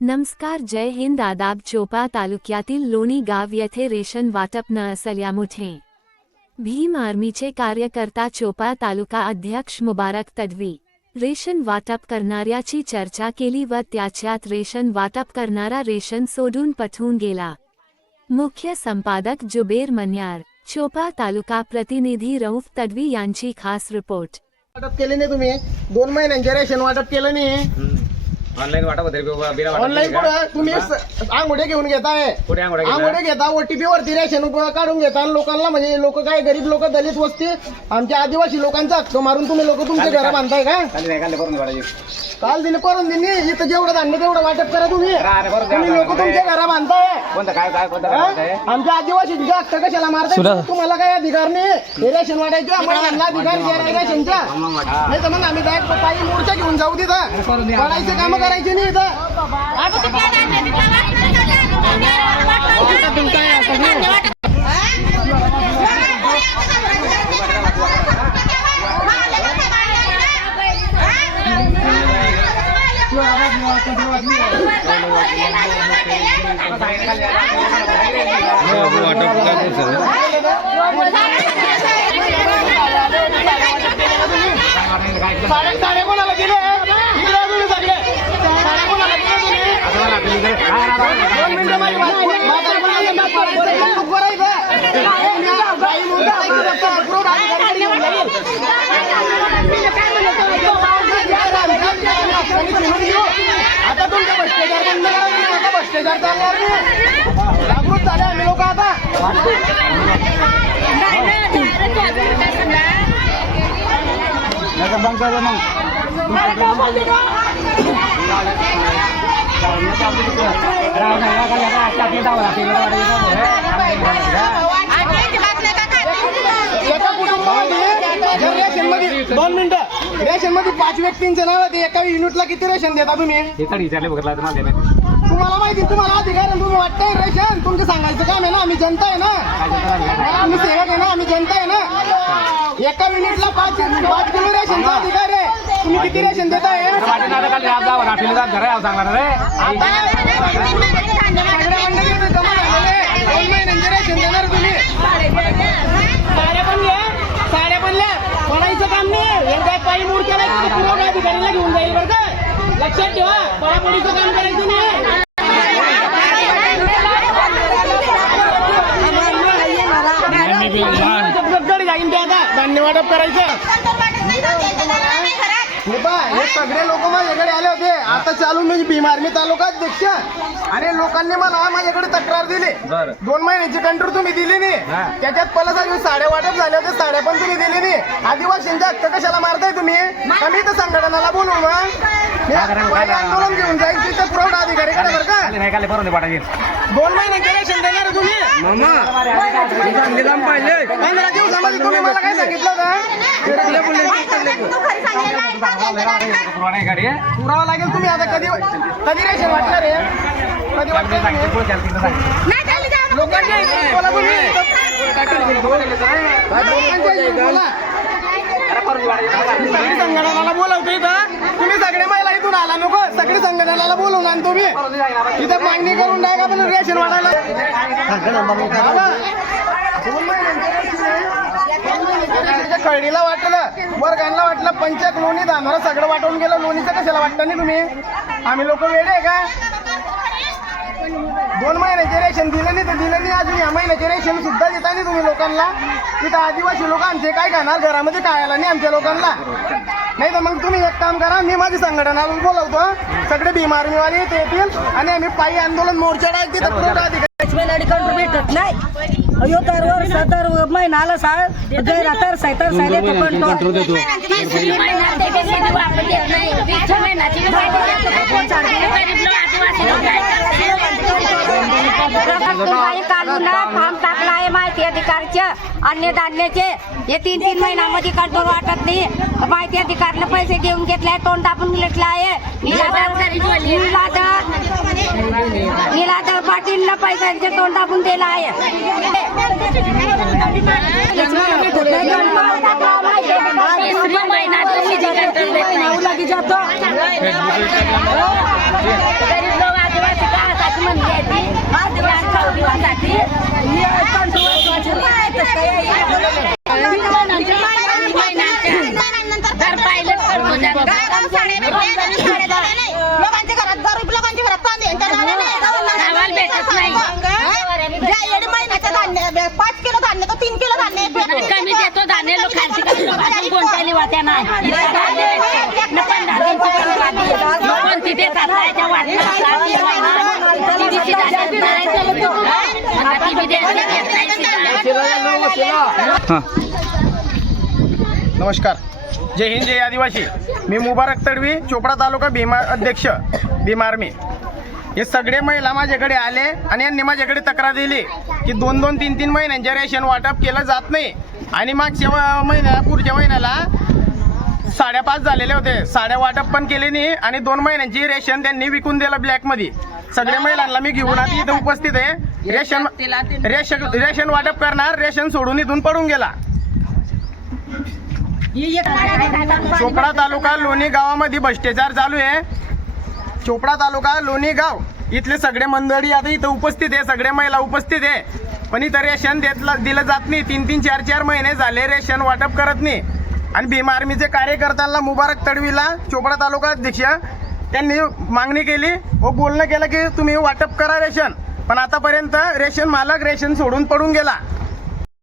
नमस्कार जय हिंद. आदाब चोपा तालुक्यातील लोणी गाव येथे रेशन वाटप न असल्यामुळे भीम आर्मीचे कार्यकर्ता चोपा तालुका अध्यक्ष मुबारक तडवी रेशन वाटप करणाऱ्याची चर्चा केली व त्याच्यात रेशन वाटप करणारा रेशन सोडून पठवून गेला. मुख्य संपादक जुबेर मन्यार चोपा तालुका प्रतिनिधी रऊफ तडवी यांची खास रिपोर्ट. वाटप केले नाही तुम्ही. दोन महिन्यांचे रेशन वाटप केलं नाही. ऑनलाईन वाटप होते बिना ऑनलाईन? कुठं? तुम्ही स- आंघोळे घेऊन घेताय. कुठे आंघोळ्या घेता? आंघोळे घेता ओटीपी वरती रेशन उप- काढून घेता. आणि लोकांना म्हणजे लोक काय गरीब लोक दलित वस्ती आमच्या आदिवासी लोकांचा हक्क मारून तुम्ही लोक तुमचे घर बांधताय का? खाली नाही खाली करून वाटायची काल दिले करून दिली. इथं जेवढं धान्य तेवढं वाटप करा तुम्ही. करा, अरे बरं, तुम्ही लोक. तुमच्या घरा बांधताय. कोणतं काय काय कोणतं हा? काय आमच्या आदिवासींचे हक्क कशाला मारताय? तुम्हाला काय अधिकार नाही. हे रेशन वाटायचे आम्हाला यांना अधिकार आहे रेशनचा. नाही तर मग आम्ही डायरेक्ट काही मोर्चा घेऊन जाऊ तिथं. पडायचे काम करायचे नाही इथं. साडे साडे कोणाला दिले इकडे तुम्ही सगळे साडे कोणाला दिले तुम्ही दोन मिनिटं माझी बात- म्हातारं कोणाला बात करायचं? बंदूक करायचं. बाई मुलगा ऐकत असतो, अप्रूव्ड अधिकारी घेऊन जाईल. आता तुमचे भ्रष्टाचार बंद. आता भ्रष्टाचार चालणार नाही जागृत झाले आम्ही लोक आता एका कुटुंबामध्ये दोन मिनिटं रेशनमध्ये पाच व्यक्तींचं नाव आहे ते एका युनिटला किती रेशन देता तुम्ही? तुम्हाला ते माहिती. तुम्हाला अधिकार आहे तुम्ही वाटतंय रेशन. तुमचं सांगायचं काम आहे ना आम्ही जनता आहे ना. आम्ही सेवक आहे ना आम्ही जनता आहे ना. एका मिनिटला पाच पाच किलो रेशनचा अधिकार आहे. तुम्ही किती रेशन देताय वाटेनं आता काल आज जावं, रात्रीला जात घरा यावं सांगणार रे सगळ्या मंडळी इथे जमा झालेले दोन महिन्यांचे रेशन देणार तुम्ही साड्या पण घ्या साड्या पण लिहा पडायचं काम नाही हे काय पायी मूड केलाय पुरवठा अधिकाऱ्याला घेऊन जाईल बरं का लक्षात ठेवा पडापडीचं काम करायचं नाही गडगड जाईन ते आता धान्य वाटप करायचं हे हे सगळे लोक माझ्याकडे आले होते आता चालू मी तालुका अध्यक्ष आणि लोकांनी मला माझ्याकडे तक्रार दिली. दोन महिन्याची कंट्रोल तुम्ही दिली नाही हा. त्याच्यात पलसाची साड्या वाटप झाल्या होत्या साड्या पण तुम्ही दिली नाही आदिवासींचे हक्क कशाला मारताय तुम्ही आम्ही तर संघटनाला बोलू मग आंदोलन घेऊन जाईल तिथे पुरवठा अधिकारी कडे बरं का दोन महिन्याचे रेशन देणार आहे तुम्ही पंधरा दिवसामध्ये तुम्ही मला काय सांगितलं का पुरावा लागेल तुम्ही आता कधी कधी रेशन वाटणार आहे कधी वाटणार लोकांच्या बोला तुम्ही सगळी संघटनाला बोलवतो इथं तुम्ही सगळे महिला इथून आला नको सगळी संघटनाला बोलवून आण तुम्ही इथं मागणी करून नाही का पण रेशन वाढायला कळणीला वाटलं वर्गांना वाटलं. पंचक लोणी धानाला सगळं वाटून गेलं. लोणीचं कशाला वाटतं नाही तुम्ही? आम्ही लोक वेडे आहे का? दोन महिन्याचे रेशन दिलं नाही तर दिलं नाही अजून. या महिन्याचे रेशन सुद्धा देता नाही तुम्ही लोकांना. तिथं आदिवासी लोक आमचे काय खाणार? घरामध्ये खायला नाही आमच्या लोकांना. नाही तर मग तुम्ही एक काम करा मी माझी संघटना बोलवतो. सगळे आर्मीवाले ते येतील. आणि आम्ही पायी आंदोलन मोर्चा टाक तिथं अधिकारी भेटत नाही. अयो तर वर सतर महिना आला सा गैरा तर सैतर सायले तो कंट्रोल देतो काढून फॉर्म टाकला आहे माहिती अधिकारचे अन्नधान्याचे हे तीन तीन महिन्यामध्ये कंट्रोल वाटत नाही माहिती अधिकारनं पैसे घेऊन घेतलाय तोंड दाबून घेतलं आहे पाटीलला पैशांचे तोंड टाकून दिला आहे. पाहिलं पाच किलो धान्य तर तीन किलो धान्य कमी देतो लोकांची. वाट्या नाही. कोणती देतात. ती ती? ती ती धान्य. नमस्कार. जय हिंद जय आदिवासी. मी मुबारक तडवी चोपडा तालुका भीमा अध्यक्ष भीमा आर्मी. हे सगळे महिला माझ्याकडे आले आणि यांनी माझ्याकडे तक्रार दिली की दोन दोन तीन तीन महिन्यांचे रेशन वाटप केलं जात नाही. आणि मागच्या व- महिन्या पुढच्या महिन्याला साडेपाच झालेले होते. साड्या वाटप पण केले नाही आणि दोन महिन्यांची रेशन त्यांनी विकून दिलं ब्लॅकमध्ये सगळ्या महिलांना मी घेऊन आधी इथं उपस्थित आहे. रेशन रेशन रेशन वाटप करणार रेशन सोडून इथून पडून गेला. चोपडा तालुका लोणी गावामध्ये भ्रष्टाचार चालू आहे. चोपडा तालुका लोणी गाव इथले सगळे मंडळी आता इथं उपस्थित आहे सगळे महिला उपस्थित आहे. पण इथं रेशन देतलं दिलं जात नाही. तीन तीन चार चार महिने झाले रेशन वाटप करत नाही. आणि भीमा आर्मीचे कार्यकर्त्यांना मुबारक तडवीला चोपडा तालुका अध्यक्ष त्यांनी मागणी केली व बोलणं केलं की तुम्ही वाटप करा रेशन. पण आतापर्यंत रेशन मालक रेशन सोडून पडून गेला.